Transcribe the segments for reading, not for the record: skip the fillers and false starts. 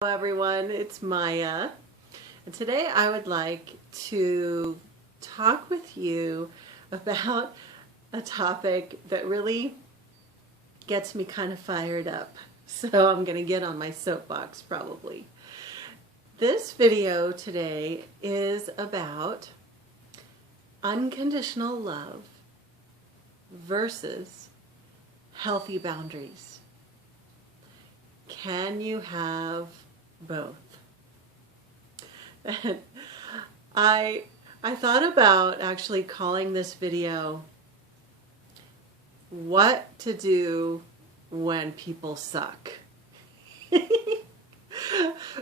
Hello everyone, it's Maya, and today I would like to talk with you about a topic that really gets me kind of fired up. So I'm going to get on my soapbox probably. This video today is about unconditional love versus healthy boundaries. Can you have both? And I thought about actually calling this video "What to Do When People Suck."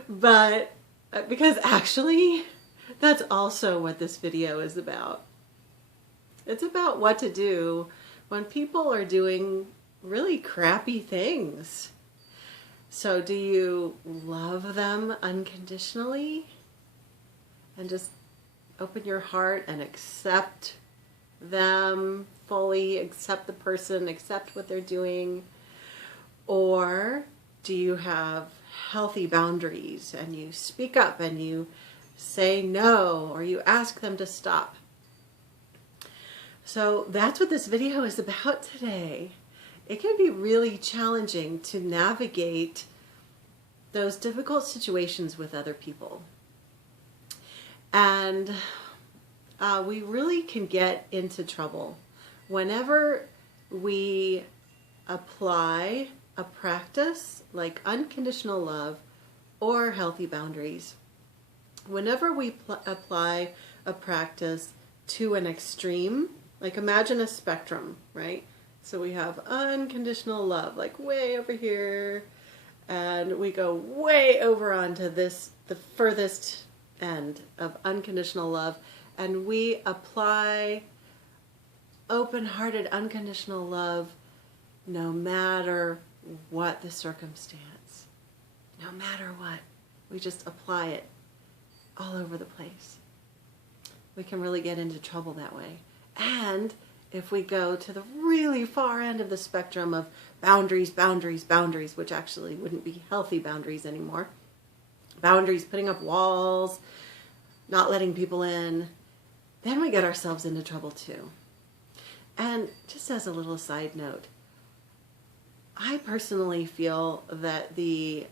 But because actually that's also what this video is about. It's about what to do when people are doing really crappy things. So do you love them unconditionally and just open your heart and accept them fully, accept the person, accept what they're doing? Or do you have healthy boundaries and you speak up and you say no, or you ask them to stop? So that's what this video is about today. It can be really challenging to navigate those difficult situations with other people. And we really can get into trouble whenever we apply a practice like unconditional love or healthy boundaries. Whenever we apply a practice to an extreme, like imagine a spectrum, right? So we have unconditional love, like way over here, and we go way over onto this, the furthest end of unconditional love, and we apply open-hearted unconditional love no matter what the circumstance, no matter what. We just apply it all over the place. We can really get into trouble that way. And if we go to the really far end of the spectrum of boundaries, which actually wouldn't be healthy boundaries anymore, boundaries, putting up walls, not letting people in, then we get ourselves into trouble too. And just as a little side note, I personally feel that the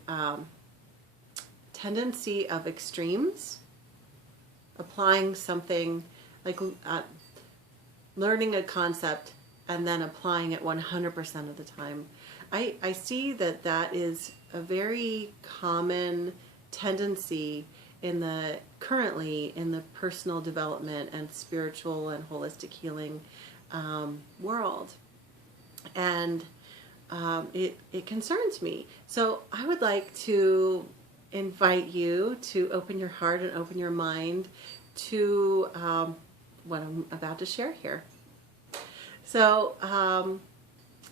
tendency of extremes, applying something like learning a concept and then applying it 100% of the time. I see that that is a very common tendency currently in the personal development and spiritual and holistic healing world. And it concerns me. So I would like to invite you to open your heart and open your mind to what I'm about to share here. So,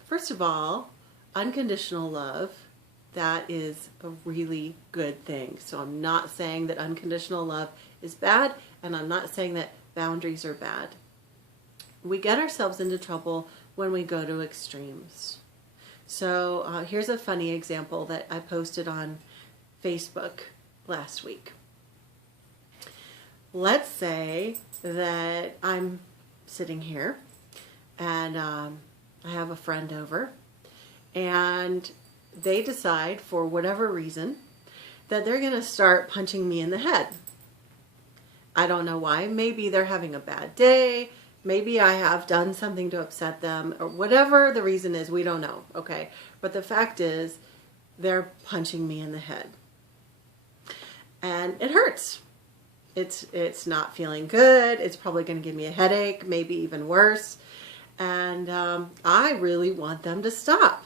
first of all, unconditional love, that is a really good thing. So I'm not saying that unconditional love is bad, and I'm not saying that boundaries are bad. We get ourselves into trouble when we go to extremes. So here's a funny example that I posted on Facebook last week. Let's say that I'm sitting here and I have a friend over, and they decide for whatever reason that they're going to start punching me in the head. I don't know why. Maybe they're having a bad day. Maybe I have done something to upset them, or whatever the reason is, we don't know. Okay. But the fact is, they're punching me in the head. And it hurts. It's not feeling good. It's probably going to give me a headache, maybe even worse. And I really want them to stop.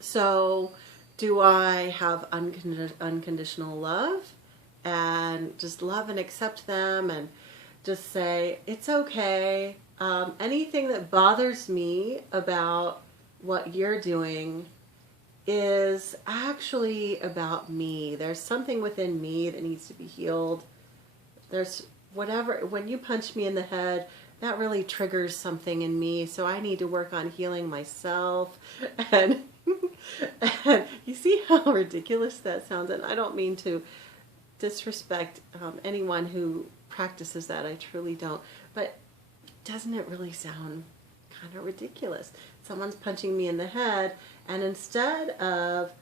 So do I have unconditional love and just love and accept them and just say, it's okay. Anything that bothers me about what you're doing is actually about me. There's something within me that needs to be healed. There's whatever, when you punch me in the head, that really triggers something in me, so I need to work on healing myself. And And you see how ridiculous that sounds, and I don't mean to disrespect anyone who practices that. I truly don't. But doesn't it really sound kind of ridiculous? Someone's punching me in the head, and instead of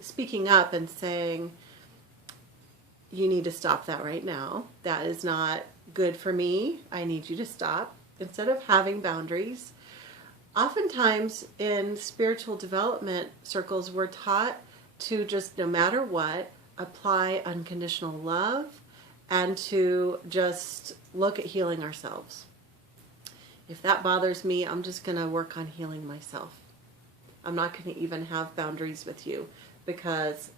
speaking up and saying, you need to stop that right now. That is not good for me. I need you to stop. Instead of having boundaries, oftentimes in spiritual development circles, we're taught to just, no matter what, apply unconditional love and to just look at healing ourselves. If that bothers me, I'm just going to work on healing myself. I'm not going to even have boundaries with you because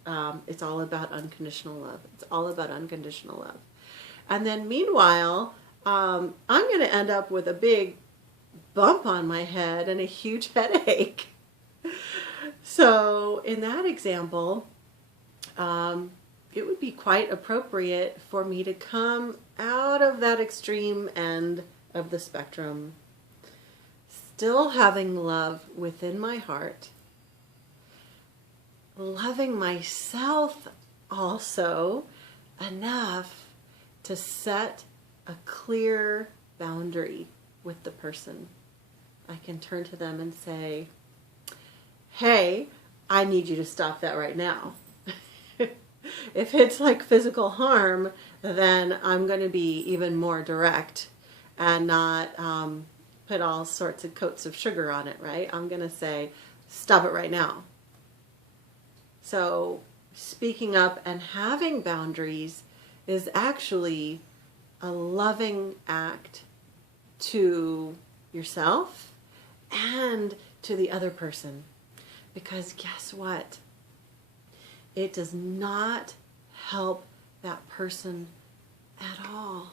it's all about unconditional love. It's all about unconditional love. And then meanwhile, I'm going to end up with a big bump on my head and a huge headache. So in that example, it would be quite appropriate for me to come out of that extreme end of the spectrum, still having love within my heart, loving myself also enough to set a clear boundary with the person. I can turn to them and say, hey, I need you to stop that right now. If it's like physical harm, then I'm going to be even more direct and not put all sorts of coats of sugar on it, right? I'm going to say, stop it right now. So speaking up and having boundaries is actually a loving act to yourself and to the other person. Because guess what? It does not help that person at all.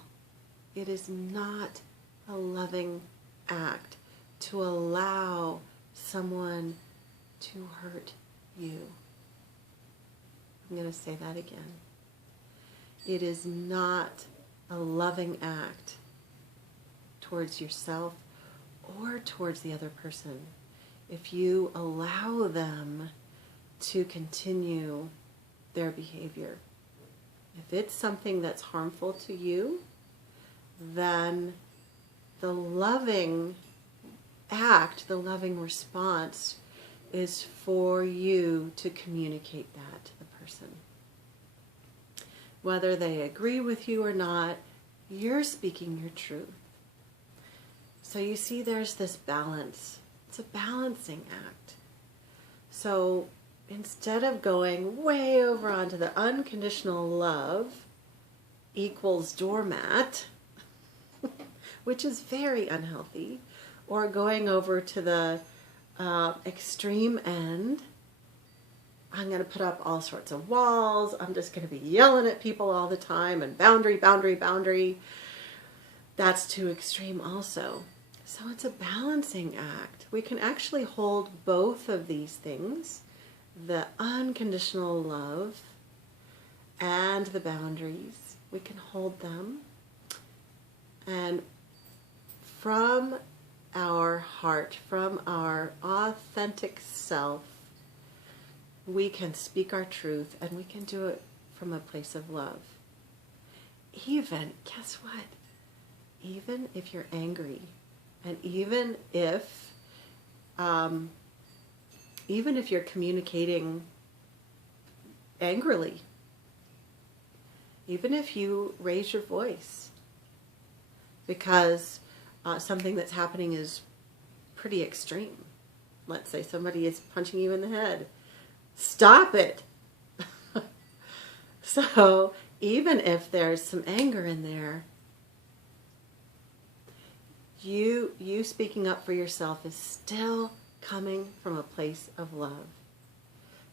It is not a loving act to allow someone to hurt you. I'm going to say that again. It is not a loving act towards yourself or towards the other person if you allow them to continue their behavior. If it's something that's harmful to you, then the loving act, the loving response is for you to communicate that to the person. Whether they agree with you or not, you're speaking your truth. So you see there's this balance. It's a balancing act. So instead of going way over onto the unconditional love equals doormat, which is very unhealthy, or going over to the extreme end, I'm going to put up all sorts of walls. I'm just going to be yelling at people all the time and boundary, boundary, boundary. That's too extreme also. So it's a balancing act. We can actually hold both of these things, the unconditional love and the boundaries. We can hold them. And from our heart, from our authentic self, we can speak our truth, and we can do it from a place of love. Guess what? Even if you're angry, and even if you're communicating angrily, even if you raise your voice because something that's happening is pretty extreme. Let's say somebody is punching you in the head. Stop it. So even if there's some anger in there, you speaking up for yourself is still coming from a place of love.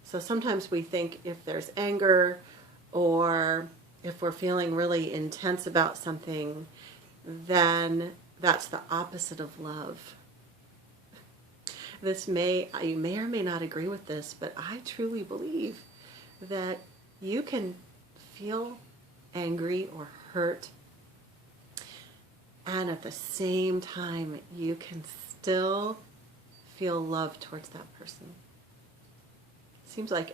So sometimes we think if there's anger or if we're feeling really intense about something, then that's the opposite of love. You may or may not agree with this, but I truly believe that you can feel angry or hurt, and at the same time, you can still feel love towards that person. Seems like